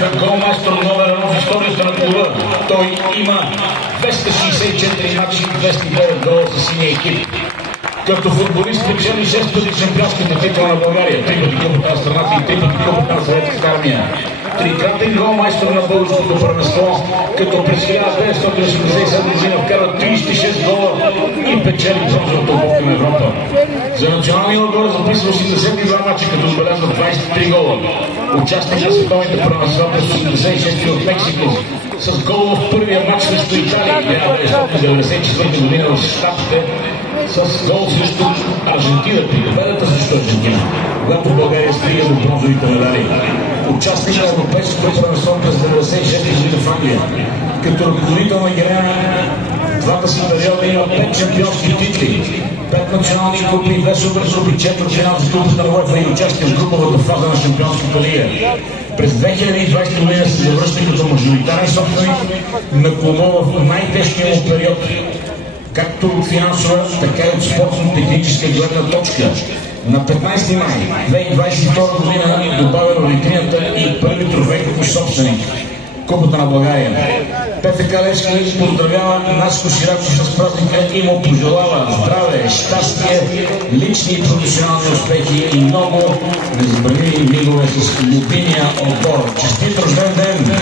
за голмайстор номер 1 в историята на клуба. Той има 264 мачи и 209 гола за синия екип. Като футболист печели 6 пъти шампионската титла на България, 3 пъти купата на страната и 3 пъти купата на Съветската армия. Трикратен голмайстор на българското първенство, като през 1987 година вкара 36 гола и печели бронзовата обувка на Европа. За националния отбор записва 82 мача, като отбелязва 23 гола. Участник на световните първенства през 86 от Мексико, с гол в първия матч срещу Италия 1994 година в Щатите, с гол срещу Аржентина при победата срещу Аржентина, когато България стига до бронзовите медали. Участник на Европейското първенство през 1996 година в Англия. Като ръководител на Германия, двата си периода има 5 шампионски титли, 5 национални групи, 2 супергрупи, 4 финал за групата на УЕФА и участие в груповата фаза на Шампионската лига. През 2020 година се завръща като мажоритарен собственик на клуба в най-тежкия му период, както от финансова, така и от спортно-техническа гледна точка. На 15 май 2022 година добавя в витрината и първи трофей като собственик – Купата на България. ПФК Левски поздравява Наско Сираков с празника и му пожелава здраве, щастие, лични и професионални успехи и много незабравими мигове с любимия отбор. Честит рожден ден!